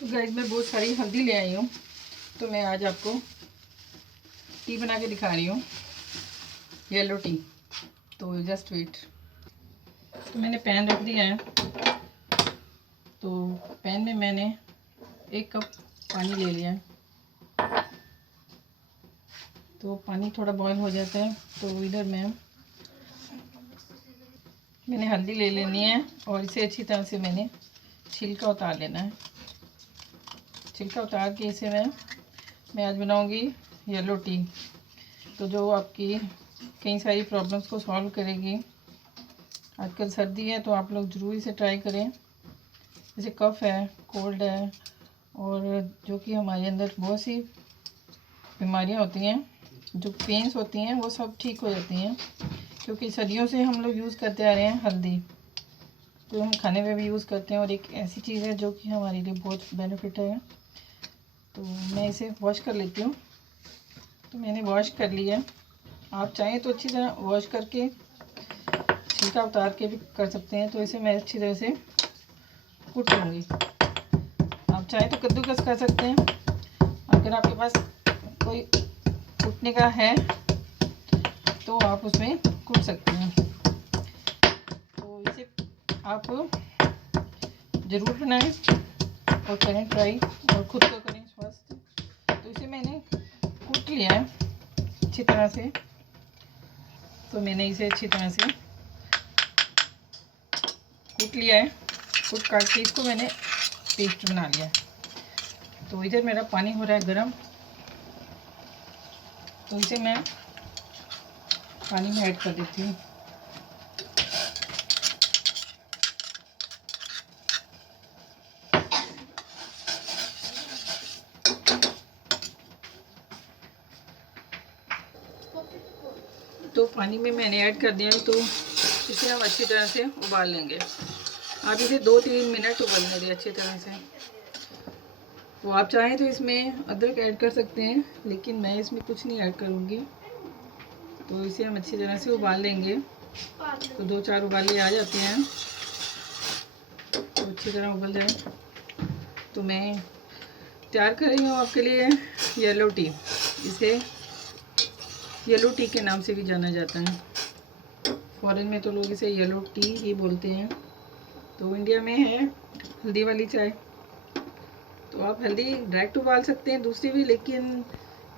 तो गाइस मैं बहुत सारी हल्दी ले आई हूँ, तो मैं आज आपको टी बना के दिखा रही हूँ, येलो टी। तो जस्ट वेट। तो मैंने पैन रख दिया है। तो पैन में मैंने 1 कप पानी ले लिया है। तो पानी थोड़ा बॉईल हो जाता है तो इधर मैंने हल्दी ले लेनी है और इसे अच्छी तरह से मैंने छिलका उतार लेना है। छिलका उतार के इसे मैं आज बनाऊंगी येलो टी, तो जो आपकी कई सारी प्रॉब्लम्स को सॉल्व करेगी। आजकल सर्दी है तो आप लोग ज़रूर इसे ट्राई करें। जैसे कफ़ है, कोल्ड है, और जो कि हमारे अंदर बहुत सी बीमारियां होती हैं, जो पेन्स होती हैं, वो सब ठीक हो जाती हैं, क्योंकि सदियों से हम लोग यूज़ करते आ रहे हैं हल्दी। तो हम खाने में भी यूज़ करते हैं और एक ऐसी चीज़ है जो कि हमारे लिए बहुत बेनिफिट है। तो मैं इसे वॉश कर लेती हूँ। तो मैंने वॉश कर लिया। आप चाहें तो अच्छी तरह वॉश करके छिलका उतार के भी कर सकते हैं। तो इसे मैं अच्छी तरह से कूट लूँगी। आप चाहें तो कद्दूकस कर सकते हैं। अगर आपके पास कोई कूटने का है तो आप उसमें कूट सकते हैं। तो इसे आप ज़रूर बनाएं और करें ट्राई, और ख़ुद को करें स्वस्थ। तो इसे मैंने कूट लिया है अच्छी तरह से। तो मैंने इसे अच्छी तरह से कूट लिया है। कूट काट के इसको मैंने पेस्ट बना लिया है। तो इधर मेरा पानी हो रहा है गर्म। तो इसे मैं पानी में ऐड कर देती हूँ। तो पानी में मैंने ऐड कर दिया है। तो इसे हम अच्छी तरह से उबाल लेंगे। आप इसे 2-3 मिनट उबालने दें अच्छी तरह से। तो आप चाहें तो इसमें अदरक ऐड कर सकते हैं, लेकिन मैं इसमें कुछ नहीं ऐड करूँगी। तो इसे हम अच्छी तरह से उबाल लेंगे। तो 2-4 उबाले आ जाते हैं, तो अच्छी तरह उबल जाए। तो मैं तैयार कर रही हूँ आपके लिए येलो टी। इसे येलो टी के नाम से भी जाना जाता है। फॉरेन में तो लोग इसे येलो टी ही बोलते हैं। तो इंडिया में है हल्दी वाली चाय। तो आप हल्दी डायरेक्ट उबाल सकते हैं दूसरी भी, लेकिन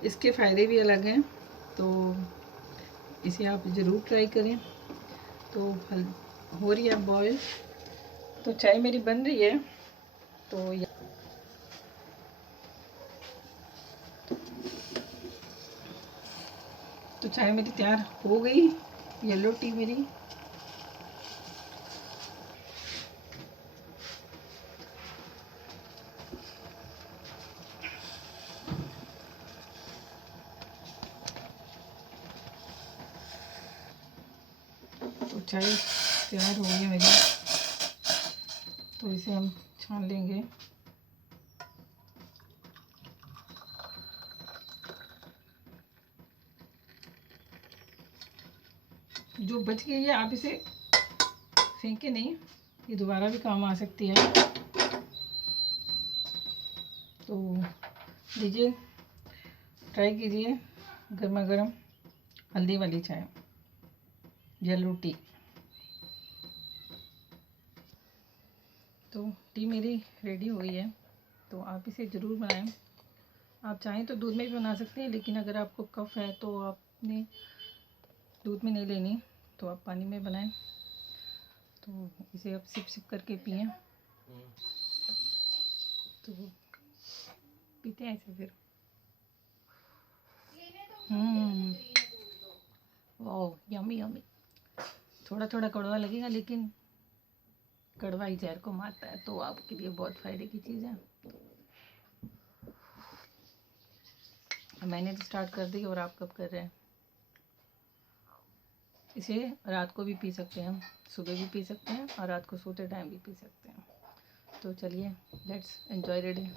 इसके फ़ायदे भी अलग हैं। तो इसे आप ज़रूर ट्राई करें। तो हो रही है बॉयल। तो चाय मेरी बन रही है। तो चाय मेरी तैयार हो गई, येलो टी मेरी। तो चाय तैयार हो गई मेरी। तो इसे हम छान लेंगे। जो बच गई है आप इसे फेंके नहीं, ये दोबारा भी काम आ सकती है। तो लीजिए, ट्राई कीजिए गर्मा गर्म हल्दी वाली चाय, येलो टी। तो टी मेरी रेडी हो गई है। तो आप इसे ज़रूर बनाएं। आप चाहें तो दूध में भी बना सकते हैं, लेकिन अगर आपको कफ़ है तो आपने दूध में नहीं लेनी, तो आप पानी में बनाएं। तो इसे आप सिप सिप करके पिएं। तो पीते हैं इसे फिर। वाह, यम्मी यम्मी। थोड़ा थोड़ा कड़वा लगेगा, लेकिन कड़वा ही जहर को मारता है, तो आपके लिए बहुत फ़ायदे की चीज़ है। मैंने तो स्टार्ट कर दी, और आप कब कर रहे हैं? इसे रात को भी पी सकते हैं, सुबह भी पी सकते हैं, और रात को सोते टाइम भी पी सकते हैं। तो चलिए, लेट्स एंजॉय रीडिंग।